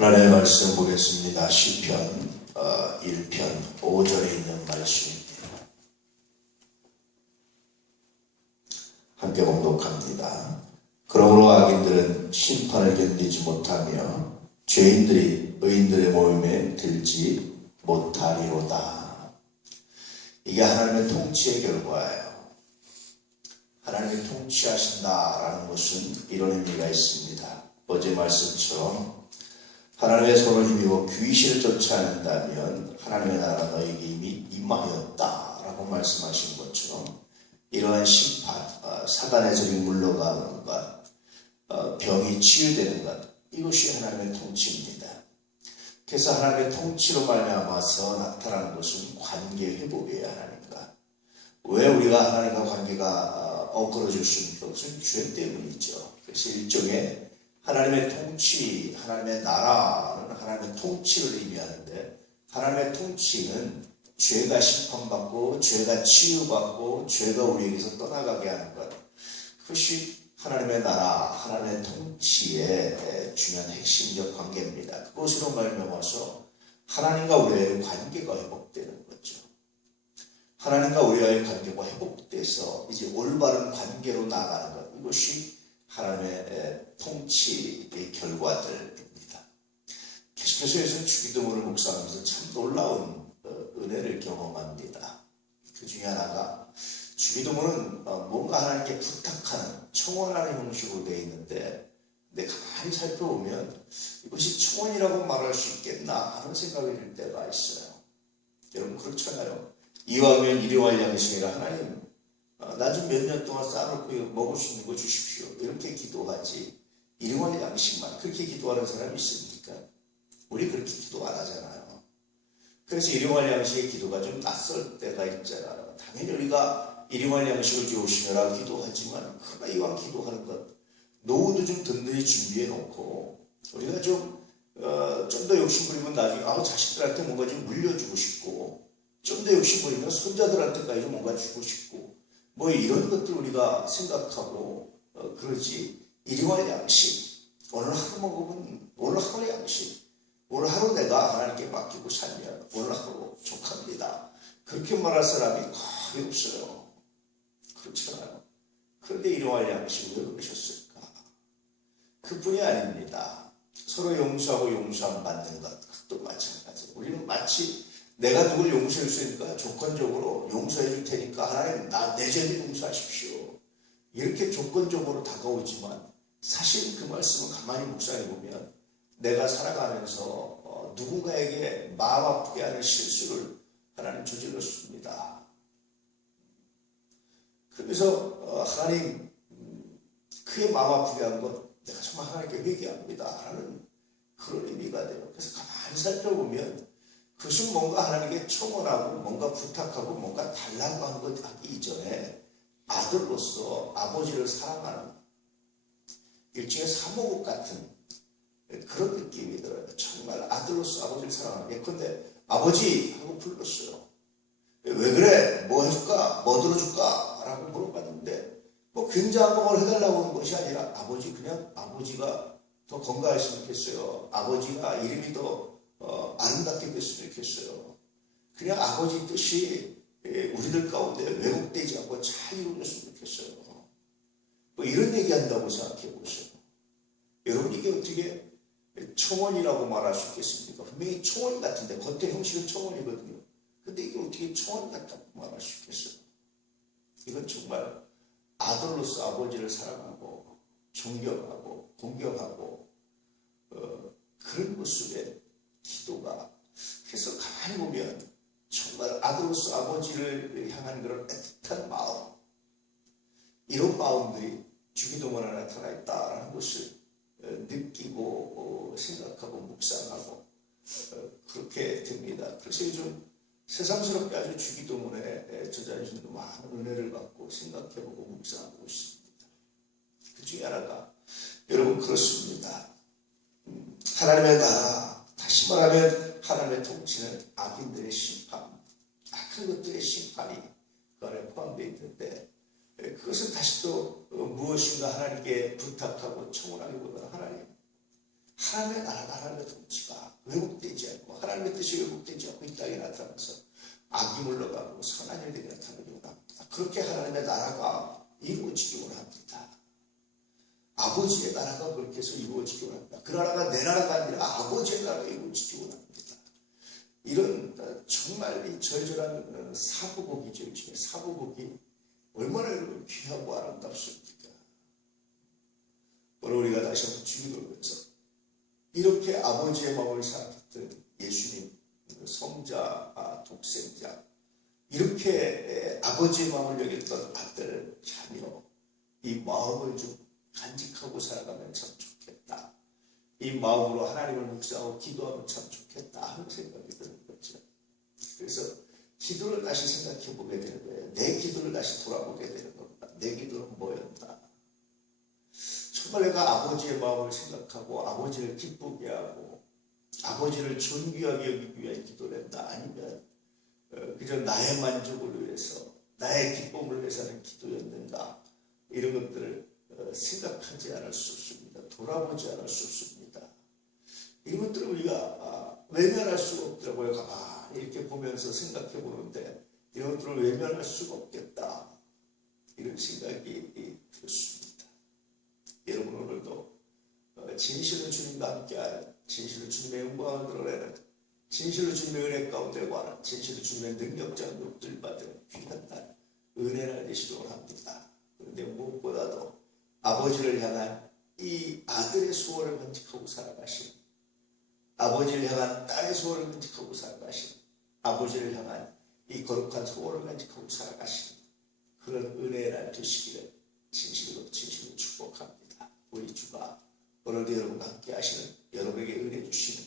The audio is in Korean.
하나님의 말씀 보겠습니다. 시편 1편 5절에 있는 말씀입니다. 함께 봉독합니다. 그러므로 악인들은 심판을 견디지 못하며 죄인들이 의인들의 모임에 들지 못하리로다. 이게 하나님의 통치의 결과예요. 하나님이 통치하신다라는 것은 이런 의미가 있습니다. 어제 말씀처럼 하나님의 손을 힘입어 귀신을 쫓아낸다면 하나님의 나라 너에게 이미 임하였다라고 말씀하신 것처럼 이러한 심판, 사단의 적이 물러가는 것, 병이 치유되는 것, 이것이 하나님의 통치입니다. 그래서 하나님의 통치로 말미암아서 나타나는 것은 관계 회복이에요. 하나님과. 왜 우리가 하나님과 관계가 엉클어졌습니까? 그것은 죄 때문이죠. 그래서 일종의 하나님의 통치, 하나님의 나라는 하나님의 통치를 의미하는데, 하나님의 통치는 죄가 심판받고 죄가 치유받고 죄가 우리에게서 떠나가게 하는 것, 그것이 하나님의 나라, 하나님의 통치의 중요한 핵심적 관계입니다. 그것으로 말미암아서 하나님과 우리의 관계가 회복되는 거죠. 하나님과 우리와의 관계가 회복돼서 이제 올바른 관계로 나아가는 것, 이것이 하나님의 통치의 결과들입니다. 계속해서 주기도문을 묵상하면서 참 놀라운 은혜를 경험합니다. 그 중에 하나가 주기도문은 뭔가 하나님께 부탁하는, 청원하는 형식으로 되어 있는데, 근데 가만히 살펴보면 이것이 청원이라고 말할 수 있겠나 하는 생각이 들 때가 있어요. 여러분 그렇잖아요. 이왕이면 일용할 양식이라 하나님 나 좀 몇 년 동안 쌓아놓고 먹을 수 있는 거 주십시오. 이렇게 기도하지 일용할 양식만 그렇게 기도하는 사람이 있습니까? 우리 그렇게 기도 안 하잖아요. 그래서 일용할 양식의 기도가 좀 낯설 때가 있잖아요. 당연히 우리가 일용할 양식을 주시며라 기도하지만 그러나 이왕 기도하는 것, 노후도 좀 든든히 준비해 놓고 우리가 좀 더 욕심부리면 나중에 자식들한테 뭔가 좀 물려주고 싶고, 좀 더 욕심부리면 손자들한테까지 뭔가 주고 싶고, 뭐 이런 것들 우리가 생각하고 그러지, 일용할 양식, 오늘 하루 먹으면 오늘 하루 양식, 오늘 하루 내가 하나님께 맡기고 살면 오늘 하루 족합니다. 그렇게 말할 사람이 거의 없어요. 그렇잖아요. 그런데 일용할 양식을 왜 그러셨을까? 그뿐이 아닙니다. 서로 용서하고 용서함 받는 것도 마찬가지예요. 우리는 마치 내가 누굴 용서해 주니까 조건적으로 용서해 줄 테니까 하나님 내 죄를 용서하십시오. 이렇게 조건적으로 다가오지만 사실 그 말씀을 가만히 묵상해 보면 내가 살아가면서 누군가에게 마음 아프게 하는 실수를 하나님 저질렀습니다. 그래서 하나님 그의 마음 아프게 한 것 내가 정말 하나님께 회개합니다 라는 그런 의미가 돼요. 그래서 가만히 살펴보면 그것은 뭔가 하나님께 청원하고 뭔가 부탁하고 뭔가 달라고 한 것 하기 이전에 아들로서 아버지를 사랑하는 일종의 사모국 같은 그런 느낌이 들어요. 정말 아들로서 아버지를 사랑하는. 예컨대 아버지 하고 불렀어요. 왜 그래? 뭐 해줄까? 뭐 들어줄까? 라고 물어봤는데 뭐 굉장한 걸 해달라고 하는 것이 아니라 아버지, 그냥 아버지가 더 건강했으면 좋겠어요. 아버지가 이름이 더 아름답게 됐으면 좋겠어요. 그냥 아버지 뜻이 우리들 가운데 왜곡되지 않고 잘 이루어졌으면 좋겠어요. 뭐 이런 얘기한다고 생각해 보세요. 여러분 이게 어떻게 청원이라고 말할 수 있겠습니까? 분명히 청원 같은데 겉의 형식은 청원이거든요. 근데 이게 어떻게 청원 같다고 말할 수 있겠어요? 이건 정말 아들로서 아버지를 사랑하고 존경하고 공경하고 그런 모습의 기도가, 그래서 가만히 보면 정말 아들로서 아버지를 향한 그런 애틋한 마음, 이런 마음들이 주기도문에 나타나 있다라는 것을 느끼고 생각하고 묵상하고 그렇게 됩니다. 그래서 요즘 새삼스럽게 아주 주기도문에 저 자신도 많은 은혜를 받고 생각해보고 묵상하고 있습니다. 그 중에 하나가 여러분 그렇습니다. 하나님의 나라, 다시 말하면 하나님의 통치는 악인들의 심판, 악한 것들의 심판이 그 안에 포함되어 있는데, 그것은 다시 또 무엇인가 하나님께 부탁하고 청원하기보다는 하나님의 나라가 하나님의 통치, 악이 물러가고 선한 일들이 나타나기 원합니다. 그렇게 하나님의 나라가 이루어지기 원합니다. 아버지의 나라가 그렇게 해서 이루어지기 원합니다. 그 나라가 내 나라가 아니라 아버지의 나라가 이루어지기 원합니다. 이런 정말 이 절절한 사부곡이죠. 요즘에 사부곡이 얼마나 여러분 귀하고 아름답습니까? 오늘 우리가 다시 한번 주기도를 위해서 이렇게 아버지의 마음을 생각했던 예수님, 성자, 독생자, 이렇게 아버지의 마음을 여겼던 아들, 자녀, 이 마음을 좀 간직하고 살아가면 참 좋겠다. 이 마음으로 하나님을 묵상하고 기도하면 참 좋겠다 하는 생각이 드는 거죠. 그래서 기도를 다시 생각해 보게 되는 거예요. 내 기도를 다시 돌아보게 되는 겁니다. 내 기도는 뭐였나? 정말 내가 아버지의 마음을 생각하고 아버지를 기쁘게 하고 아버지를 존귀하게 여기기 위해 기도를 했다. 아니면 그저 나의 만족을 위해서 나의 기쁨을 위해서는 기도였는가? 이런 것들을 생각하지 않을 수 없습니다. 돌아보지 않을 수 없습니다. 이런 것들을 우리가 외면할 수가 없더라고요. 가만히 이렇게 보면서 생각해 보는데 이런 것들을 외면할 수가 없겠다. 이런 생각이 들었습니다. 여러분 오늘도 진실로 주님과 함께하는, 진실로 주님의 영광을 드러내는, 진실로 주님의 은혜 가운데 구하는, 진실로 주님의 능력자는 욕들 받은 귀한 날, 은혜를 되시도록 합니다. 그런데 무엇보다도 아버지를 향한 이 아들의 소원을 간직하고 살아가신, 아버지를 향한 딸의 소원을 간직하고 살아가신, 아버지를 향한 이 거룩한 소원을 간직하고 살아가신 그런 은혜의 날 되시기를 진실로 축복합니다. 우리 주가 오늘도 여러분과 함께 하시는 여러분에게 은혜 주시는